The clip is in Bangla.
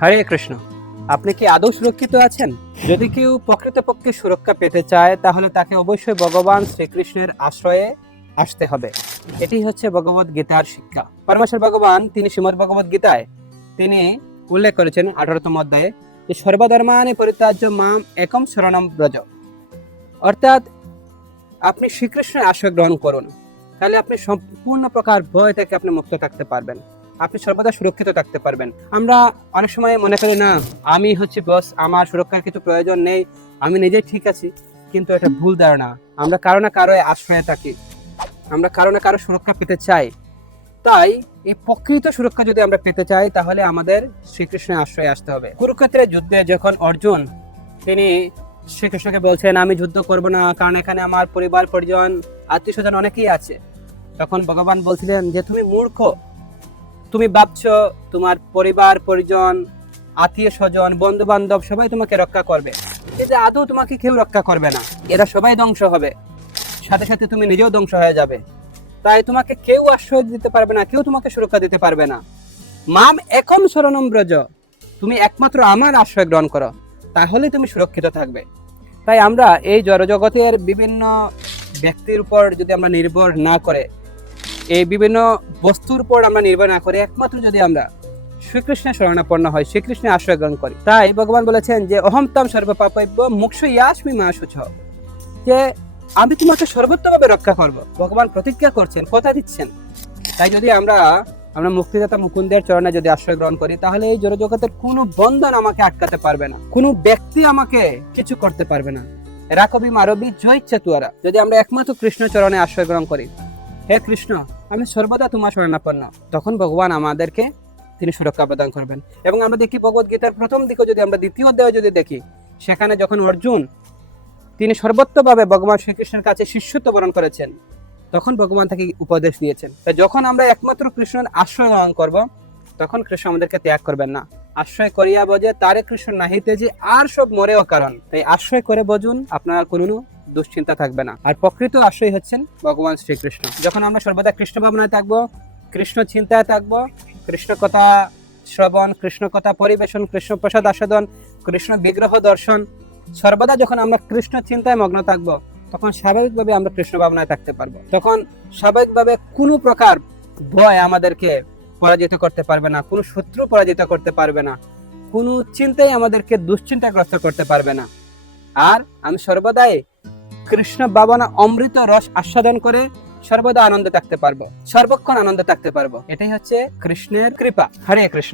হরে কৃষ্ণ। আপনি কি আদৌ সুরক্ষিত আছেন? যদি কেউ প্রকৃতপক্ষে সুরক্ষা পেতে চায় তাহলে তাকে অবশ্যই ভগবান শ্রীকৃষ্ণের আশ্রয়ে আসতে হবে। এটি হচ্ছে ভগবত গীতার শিক্ষা। পরমেশ্বর ভগবান তিনি শ্রীমদ্ ভগবত গীতায় তিনি উল্লেখ করেছেন 18তম অধ্যায়ে যে সর্বধর্মানি পরিত্যাজ্য মাম একম শরণম ব্রজ। অর্থাৎ আপনি শ্রীকৃষ্ণের আশ্রয় গ্রহণ করুন, তাহলে আপনি সম্পূর্ণ প্রকার ভয় থেকে আপনি মুক্ত থাকতে পারবেন, আপনি সর্বদা সুরক্ষিত থাকতে পারবেন। আমরা অনেক সময় মনে করি না আমি হচ্ছে বস, আমার সুরক্ষার কিছু প্রয়োজন নেই, আমি নিজেই ঠিক আছি, কিন্তু এটা ভুল ধারণা। আমরা কারো না কারো আশ্রয়ে থাকি, আমরা কারো না কারো সুরক্ষা পেতে চাই। তাই এই প্রকৃত সুরক্ষা যদি আমরা পেতে চাই তাহলে আমাদের শ্রীকৃষ্ণের আশ্রয়ে আসতে হবে। কুরুক্ষেত্রের যুদ্ধে যখন অর্জুন তিনি শ্রীকৃষ্ণকে বলছেন আমি যুদ্ধ করব না, কারণ এখানে আমার পরিবার পরিজন আত্মীয় স্বজন অনেকেই আছে, তখন ভগবান বলছিলেন যে তুমি মূর্খ, তুমি ভাবছো তোমার পরিবার পরিজন আত্মীয় স্বজন বন্ধু বান্ধব সবাই তোমাকে রক্ষা করবে, কিন্তু আদৌ তোমাকে কেউ রক্ষা করবে না, এরা সবাই ধ্বংস হবে, সাথে সাথে তুমি নিজেও ধ্বংস হয়ে যাবে। তাই তোমাকে কেউ আশ্রয় দিতে পারবে না, কেউ তোমাকে সুরক্ষা দিতে পারবে না। মাম একম শরণম ব্রজ, তুমি একমাত্র আমার আশ্রয় গ্রহণ করো, তাহলে তুমি সুরক্ষিত থাকবে। তাই আমরা এই জড়জগতের বিভিন্ন ব্যক্তির উপর যদি আমরা নির্ভর না করে, এই বিভিন্ন বস্তুর উপর আমরা নির্ভর না করে একমাত্র যদি আমরা শ্রীকৃষ্ণের শরণাপন্ন হয়, শ্রীকৃষ্ণের আশ্রয় গ্রহণ করি, তাই ভগবান বলেছেন যে অহম তাম সর্বপাপব্য মোক্ষ ইয়াস্মি মা শুচ, যে আমি তোমাকে সর্বোত্তমভাবে রক্ষা করব। ভগবান প্রতিজ্ঞা করছেন, কথা দিচ্ছেন। তাই যদি আমরা মুক্তিদাতা মুকুন্দের চরণে যদি আশ্রয় গ্রহণ করি তাহলে এই জড়জগতের কোনো বন্ধন আমাকে আটকাতে পারবে না, কোনো ব্যক্তি আমাকে কিছু করতে পারবে না। রাকবি মারবি জয় ইচ্ছা তুয়ারা, যদি আমরা একমাত্র কৃষ্ণ চরণে আশ্রয় গ্রহণ করি, হে কৃষ্ণ আমি সর্বদা তোমার শরণাপন্ন, তখন ভগবান আমাদেরকে তিনি সুরক্ষা প্রদান করবেন। এবং আমরা দেখি ভগবত গীতার প্রথম দিকে যদি আমরা দ্বিতীয় অধ্যায় যদি দেখি, সেখানে যখন অর্জুন তিনি সর্বোত্তভাবে ভগবান শ্রীকৃষ্ণের কাছে শিষ্যত্ব বরণ করেছেন, তখন ভগবান তাকে উপদেশ দিয়েছেন যখন আমরা একমাত্র কৃষ্ণের আশ্রয় গ্রহণ করব তখন কৃষ্ণ আমাদেরকে ত্যাগ করবেন না। আশ্রয় করিয়া বজে তারে কৃষ্ণ নাহিতে যে আর সব মরেও কারণ। তাই আশ্রয় করে বজুন, আপনার কোনো দুশ্চিন্তা থাকবে না। আর প্রকৃত আশ্রয় হচ্ছেন ভগবান শ্রীকৃষ্ণ। যখন আমরা সর্বদা কৃষ্ণ ভাবনায় থাকবো, কৃষ্ণ চিন্তায় থাকবো, কৃষ্ণ কথা শ্রবণ, কৃষ্ণ কথা পরিবেশন, কৃষ্ণ প্রসাদ আস্বাদন, কৃষ্ণ বিগ্রহ দর্শন, সর্বদা যখন আমরা কৃষ্ণ চিন্তায় মগ্ন থাকবো তখন স্বাভাবিকভাবে আমরা কৃষ্ণ ভাবনায় থাকতে পারবো। তখন স্বাভাবিকভাবে কোনো প্রকার ভয় আমাদেরকে পরাজিত করতে পারবে না, কোনো শত্রু পরাজিত করতে পারবে না, কোনো চিন্তাই আমাদেরকে দুশ্চিন্তাগ্রস্ত করতে পারবে না। আর আমি সর্বদাই কৃষ্ণ ভাবনা অমৃত রস আস্বাদন করে সর্বদা আনন্দে থাকতে পারবো, সর্বক্ষণ আনন্দে থাকতে পারবো। এটাই হচ্ছে কৃষ্ণের কৃপা। হরে কৃষ্ণ।